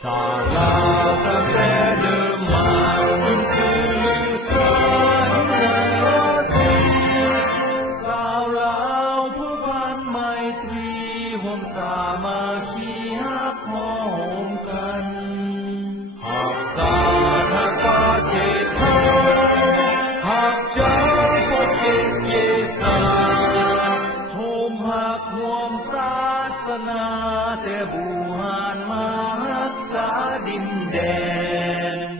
สาลาตั้งแต่เดิมมาเป็นสื่อสารในอาเซียนสาวลาวผู้พันไมตรีห่วมสามัคคีฮักหอมกันหากสาทักประเทศไทยหากเจ้าพบเจตเกษาโทมหักห่วมศาสนาแต่บูหานมารักษาดินแดน